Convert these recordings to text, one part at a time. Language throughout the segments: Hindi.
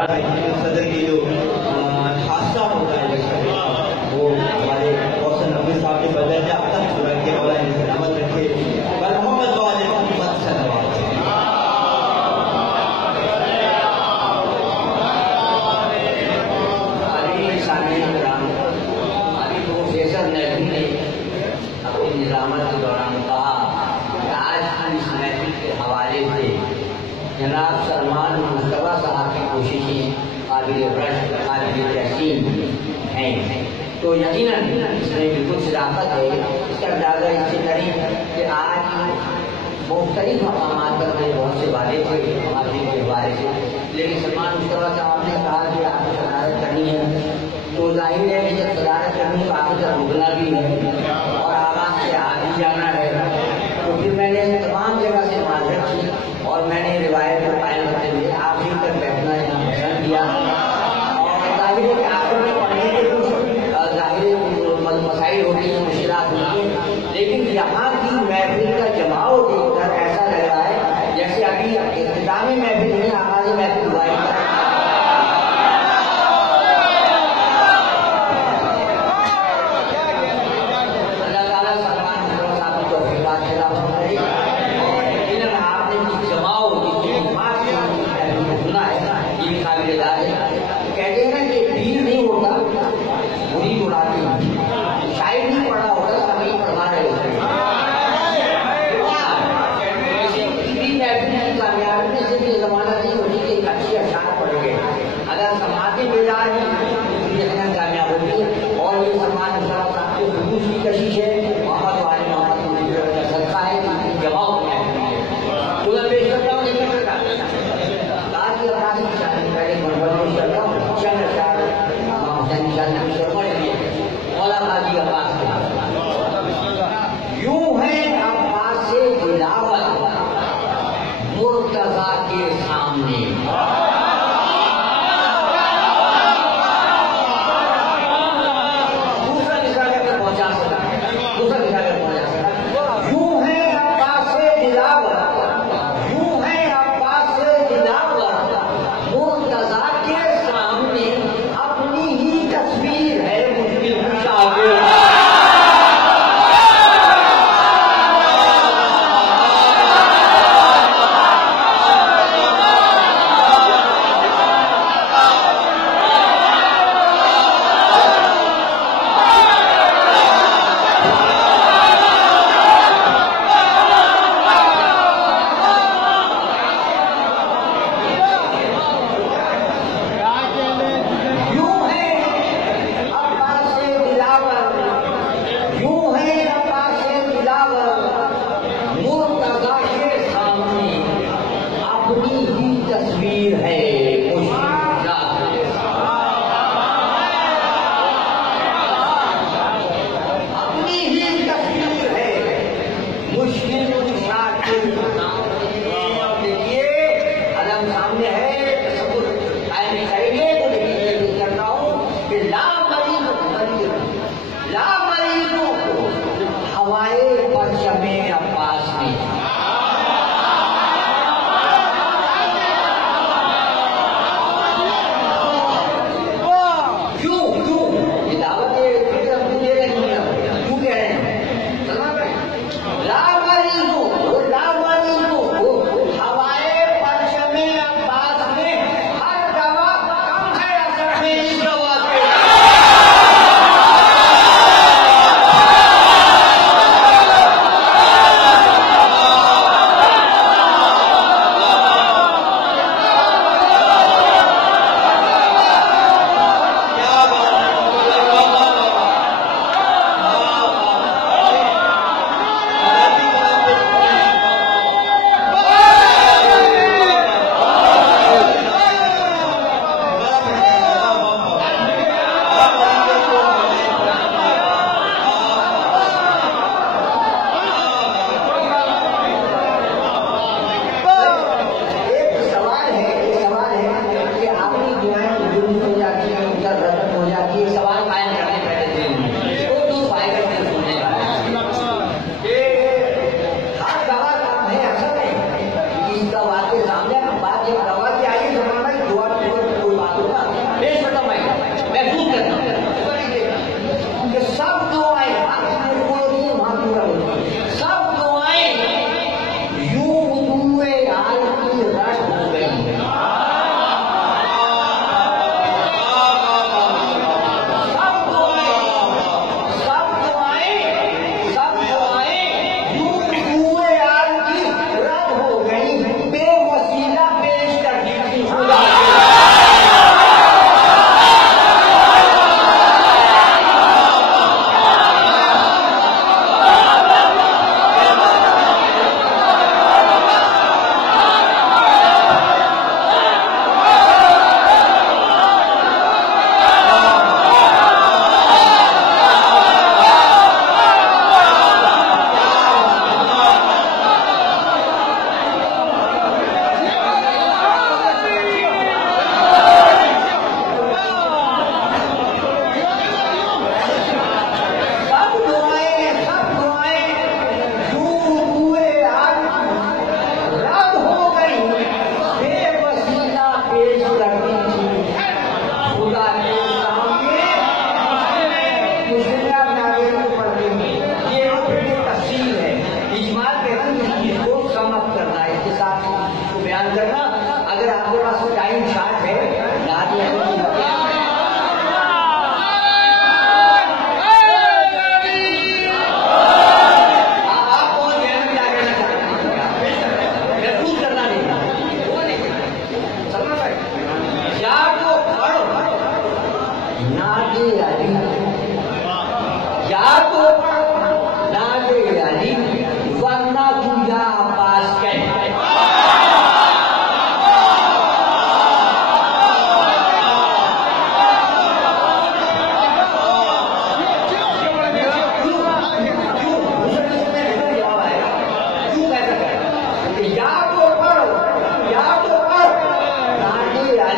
सदर की जो हादसा होता है वो हमारे रोशन नबी साहब के बदले में अब तक पूरा किया वाला है, सलामत रखे। कल मोहम्मद वाले मोहम्मद सल्लल्लाहु अलैहि वसल्लम। अभी प्रोफेसर नबी ने अपनी निजामत के दौरान कहा कि आज की इस महफिल के हवाले से जनाब सलमान मुस्तफा साहब की कोशिशें काबिल रश्क काबिल तहसीन हैं, तो यकीनन इसमें बिल्कुल सदाकत है। इसका अंदाज़ा इससे करें कि आज मुख्तलिफ मकामात पर मेरे बहुत से वादे थे हमारे के हवाले से, लेकिन सलमान मुस्तफा साहब ने कहा कि आपको सदारत करनी है, तो जाहिर है कि जब सदारत करनी तो आपको जब रुकना भी है और आवाज़ से आगे जाना है। तो फिर मैंने तमाम जगह से माजरत की और मैंने रिवायत को कायम करते हुए आखिर तक बैठना यहाँ पसंद किया। और जाहिर है कि आखिर में पढ़ने के कुछ जाहिर मसाइल होती हैं, मुश्किलात होती हैं, लेकिन यहाँ की महफिल का जमाव देखकर ऐसा लग रहा है जैसे अभी इख्तितामी महफिल नहीं, आगाज़ी महफिल हुआ है। अल्लाह ताला सलमान मुस्तफा साहब को तौफीक़ात अता फरमाए। कहते हैं ना कि पीर नहीं होता मुरीद उड़ाती, शायद नहीं पढ़ा होता सभी पढ़ा रहे होते। कामयाबी में सिर्फ ये जमाना नहीं होती कि अच्छी अशार पढ़ गए, अगर समाधि बेदार है यकीनन कामयाब होती है। और ये सलमान मुस्तफा साहब की खुलूस की कशिश है, मोहम्मद वाले मोहम्मद का सदका है, जवाब पूरा पेश करता हूँ। यूं है अब्बास से दिलावर मुर्तजा के सामने, दूसरा निशान पर पहुंचा सका, दूसरा निशान पर पहुंचा सका। यूं है अब्बास से दिलावर, यूं है अब्बास से दिलावर मुर्तजा के सामने, अपनी ही तस्वीर है मुश्किल कुशा के।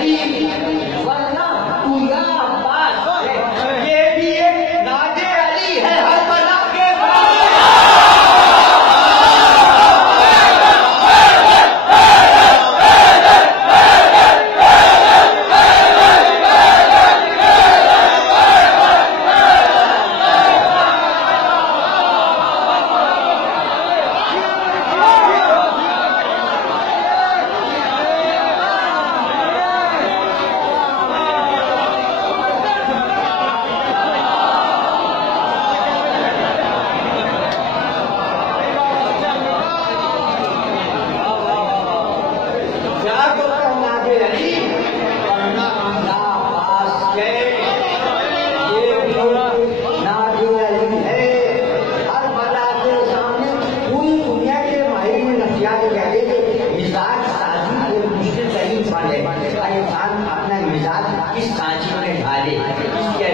अली वरना तू या अब्बास ये भी एक नाजे अली है हर बला के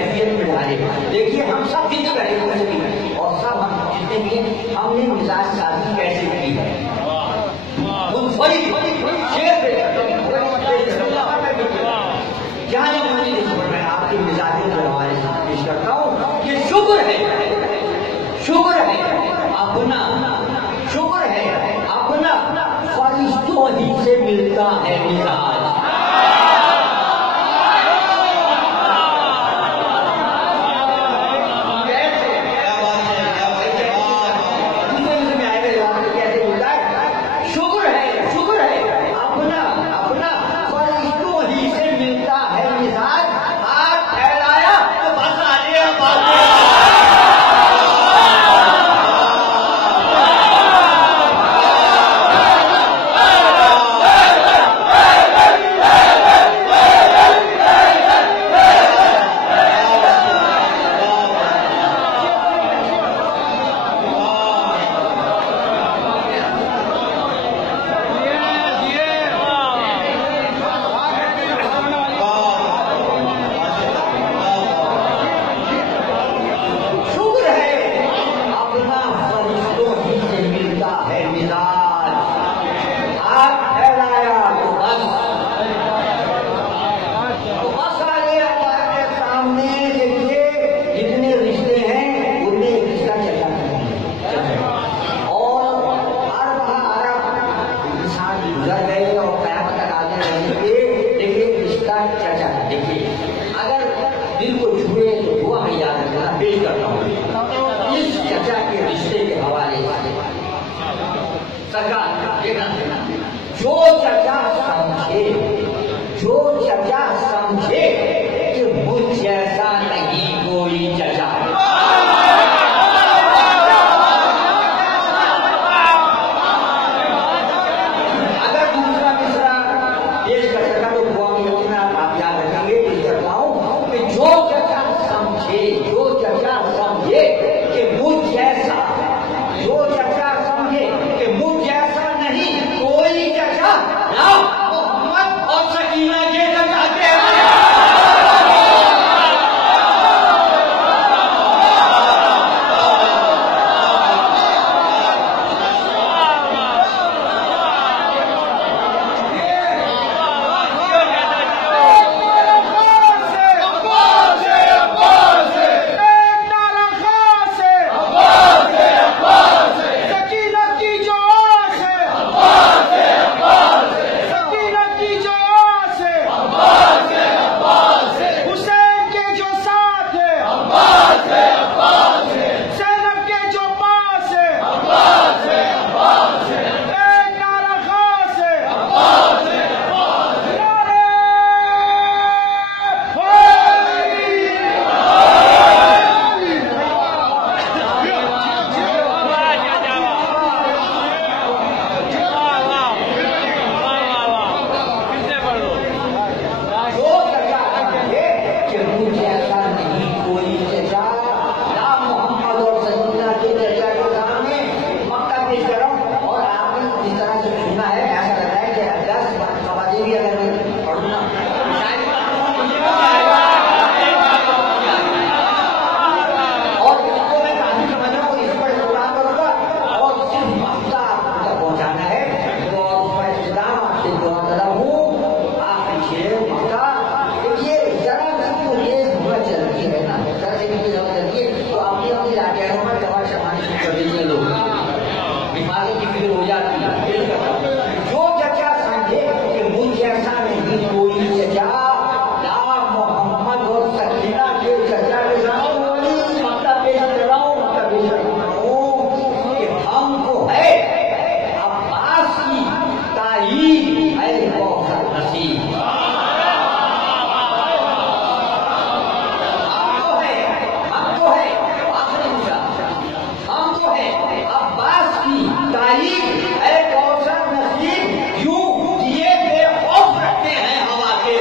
देखिए हम सब जितने बैठे और सब हम जितने भी हमने मिजाज साजी कैसे की है क्या मैं आपके मिजाजों के हवाले से पेश करता हूँ। ये शुक्र है अपना फरिश्तों ही से मिलता है मिजाज। जो चचा समझे कि मुझ जैसा नहीं कोई चचा। अगर दूसरा मिसरा पेश कर सका तो दुआ में अपना आप याद रखेंगे कि करता हूं कि जो चचा समझे कि मुझ जैसा, जो चचा समझे कि मुझ जैसा नहीं कोई चचा ना मोहम्मद और सकीना के चचा के होता। देखिए जरा भी ये हुआ चलती है ना, जरा से भी चलती है तो अपनी अपनी लाटियारों पर दवा चढ़ाने कर देते लोग, बीमारी की फिक्र हो जाती है। जो चचा समझे कि मुझ ऐसा नहीं कोई चचा, या मोहम्मद और सकीना के चचा के साथ मतलब पेश कर रहा हूँ, मतलब पेश कर रहा हूँ कि हमको है अब्बास की ताईद है कौसर नसीब। हमको है आखिरी दूसरा, हमको है अब्बास की ताईद है कौसर नसीब, यूं दिए बेखौफ रखते हैं हवा के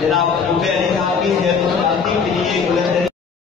जनाब